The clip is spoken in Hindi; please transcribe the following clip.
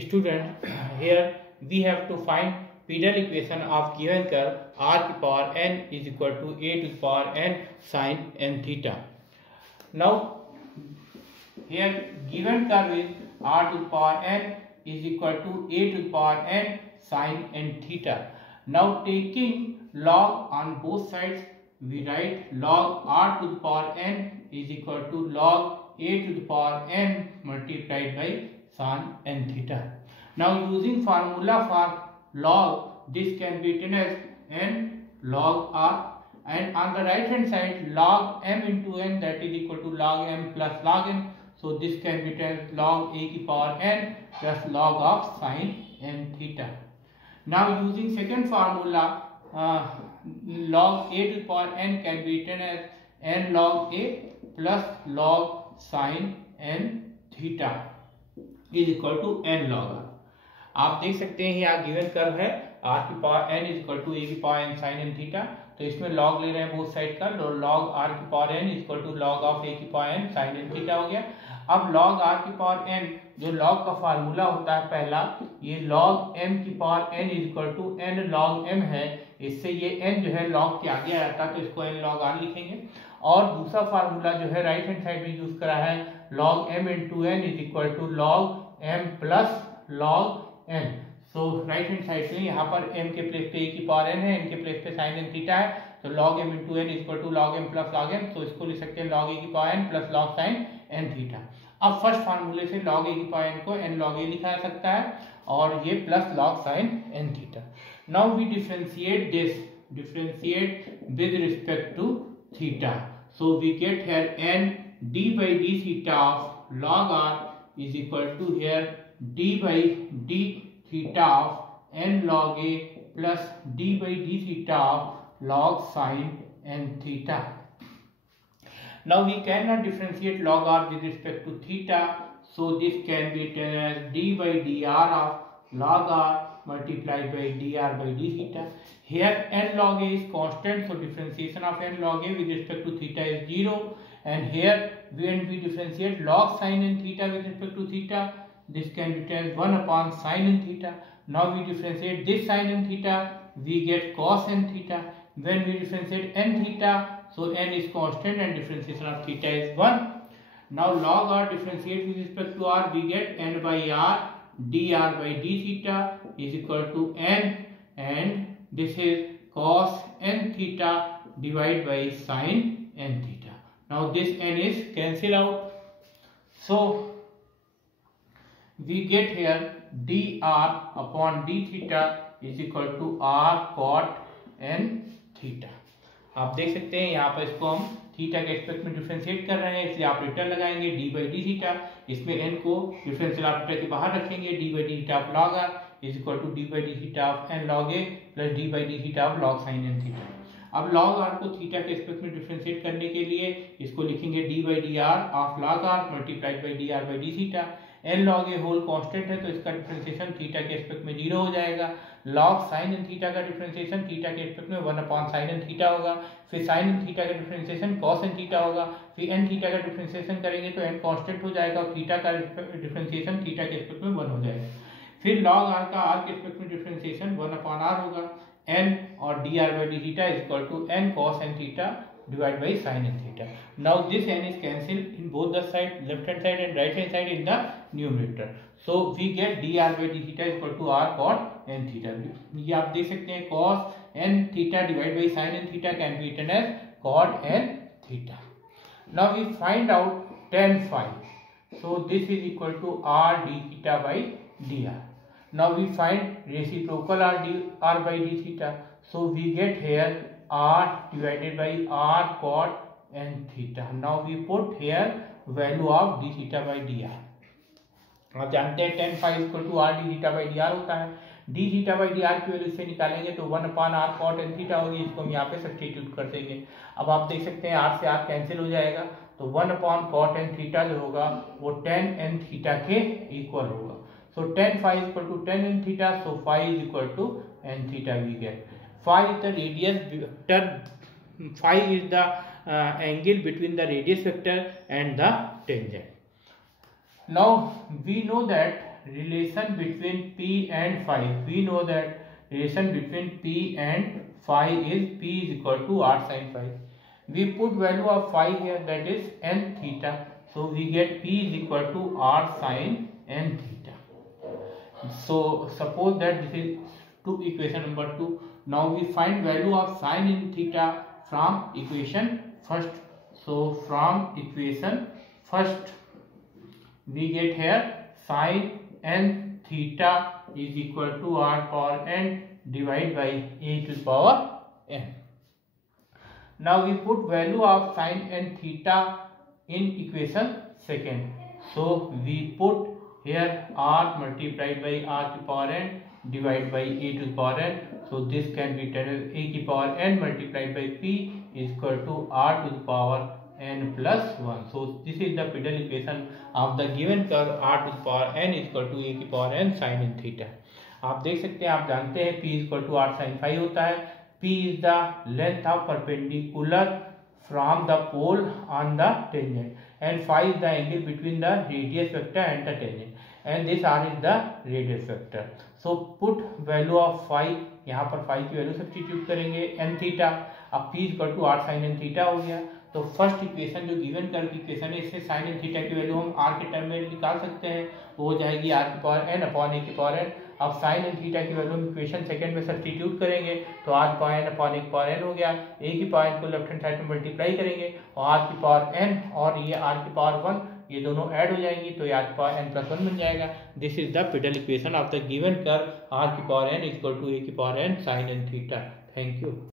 Student, here we have to find Peter equation of given curve r to the power n is equal to a to the power n sin n theta. Now here given curve is r to the power n is equal to a to the power n sin n theta. Now taking log on both sides, we write log r to the power n is equal to log a to the power n multiplied by sin n theta. Now using formula for log, this can be written as n log r, and on the right hand side log m into n, that is equal to log m plus log n. So this can be written as log a to the power n plus log of sin n theta. Now using second formula, log a to the power n can be written as n log a plus log sin n theta is equal to n log r. आप देख सकते हैं यहाँ गिवन कर्व है r की power n is equal to a की power n sin n theta, तो इसमें log ले रहे हैं बोथ साइड का, log r की power n is equal to log of a की power n sin n theta हो गया. अब log r की पावर n, जो log का फार्मूला होता है पहला, ये log m की power n is equal to n log m है, इससे ये n जो है log के आगे आ जाता है, तो इसको n log r लिखेंगे. और दूसरा फार्मूला जो है राइट हैंड साइड में यूज करा है, log m into n is equal to log m plus log n. So right hand side में यहाँ पर m के प्लेस पे a की पावर n है, n के प्लेस पे sin n थीटा है, तो log m into n equal to log m plus log n. तो इसको लिख सकते हैं log a की power n plus log sin n theta. अब फर्स्ट फार्मूले से log a की पावर n को n log a लिखा जा सकता है और ये plus log sin n theta. Now we differentiate this, differentiate with respect to theta. So we get here n d by d theta of log r is equal to here d by d theta of n log a plus d by d theta of log sin n theta. Now we cannot differentiate log r with respect to theta, so this can be written as d by dr of log r multiplied by dr by d theta. Here n log a is constant, so differentiation of n log a with respect to theta is 0, and here when we differentiate log sin n theta with respect to theta, this can be written as 1 upon sin n theta. Now we differentiate this sin n theta, we get cos n theta. When we differentiate n theta, so n is constant and differentiation of theta is 1. Now log r differentiate with respect to r, we get n by r dr by d theta is equal to n, and this is cos n theta divided by sin n theta. Now this n is cancel out, so we get here dr upon d theta is equal to r cot n theta. आप देख सकते हैं यहाँ पर इसको हम थीटा के एस्पेक्ट में डिफरेंशिएट कर रहे हैं, इसलिए ऑपरेटर लगाएंगे d by d थीटा, इसमें n को डिफरेंशियल ऑपरेटर के बाहर रखेंगे, d by d theta of log r is equal to d by d theta of n log a plus d by d theta of log sin n theta. अब log r को थीटा के एस्पेक्ट में डिफरेंशिएट करने के लिए इसको लिखेंगे d by dr of log r multiplied by dr by d theta. n log a whole constant है, तो इसका डिफरेंशिएशन थीटा के एस्पेक्ट में 0 हो जाएगा. log sin n थीटा का डिफरेंशिएशन थीटा के एस्पेक्ट में 1 अपॉन sin n थीटा होगा, फिर sin n थीटा का डिफरेंशिएशन cos n थीटा होगा, फिर n थीटा का डिफरेंशिएशन करेंगे तो n कांस्टेंट हो जाएगा और थीटा का डिफरेंशिएशन थीटा के एस्पेक्ट में 1 हो जाएगा. फिर log r का r के एस्पेक्ट में डिफरेंशिएशन 1 अपॉन r होगा, n और dr by d theta is equal to n cos n theta divided by sin n theta. Now this n is cancelled in both the side, left hand side and right hand side in the numerator. So we get dr by d theta is equal to r cot n theta. ये आप देख सकते हैं cos n theta divided by sin n theta can be written as cot n theta. Now we find out tan phi. So this is equal to r d theta by dr. Now we find reciprocal r by d theta. So we get here r divided by r cot n theta. Now we put here value of d theta by dr. आप जानते हैं tan phi equal to r d theta by dr होता है. d theta by dr की वैल्यू से निकालेंगे तो 1 upon r cot n theta होगी, इसको हम यहाँ पे सब्स्टिट्यूट कर देंगे. अब आप देख सकते हैं r से r कैंसिल हो जाएगा, तो 1 upon cot n theta जो होगा वो tan n theta के इक्वल होगा. So tan phi is equal to tan n theta, so phi is equal to n theta we get. Phi is the radius vector, phi is the angle between the radius vector and the tangent. Now we know that relation between p and phi. We know that relation between p and phi is p is equal to r sin phi. We put value of phi here, that is n theta. So we get p is equal to r sin n theta. So suppose that this is to equation number 2. Now we find value of sin in theta from equation first. So from equation first we get here sin n theta is equal to r power n divided by a to the power n. Now we put value of sin n theta in equation second. So we put here r multiplied by r to the power n divided by a to the power n. So this can be written as a to the power n multiplied by p is equal to r to the power n plus 1. So this is the pedal equation of the given curve r to the power n is equal to a की power n sin n theta. आप देख सकते हैं, आप जानते हैं p is equal to r sin phi होता है. p is the length of perpendicular from the pole on the tangent and phi is the angle between the radius vector and the tangent, and this r is the radius vector. So put value of phi, यहाँ पर phi की वैल्यू सब्स्टिट्यूट करेंगे n थीटा. अब p is equal to r sin n theta हो गया. तो फर्स्ट इक्वेशन जो गिवन कर्व की इक्वेशन है, इससे साइन एन थीटा की वैल्यू हम आर के टर्म में निकाल सकते हैं. वो हो जाएगी आर की पावर एन अपॉन ए की पावर एन. अब साइन एन थीटा की वैल्यू हम इक्वेशन सेकंड में सब्स्टिट्यूट करेंगे तो आर पावर एन अपॉन ए की पावर एन हो गया. ए की पावर एन को लेफ्ट हैंड साइड में मल्टीप्लाई करेंगे और आर की पावर एन और ये आर की पावर 1 ये दोनों ऐड हो जाएंगी तो आर की पावर एन प्लस 1 बन जाएगा. This is the pedal equation of the given curve r की power n equal to a की power n sine n theta. Thank you.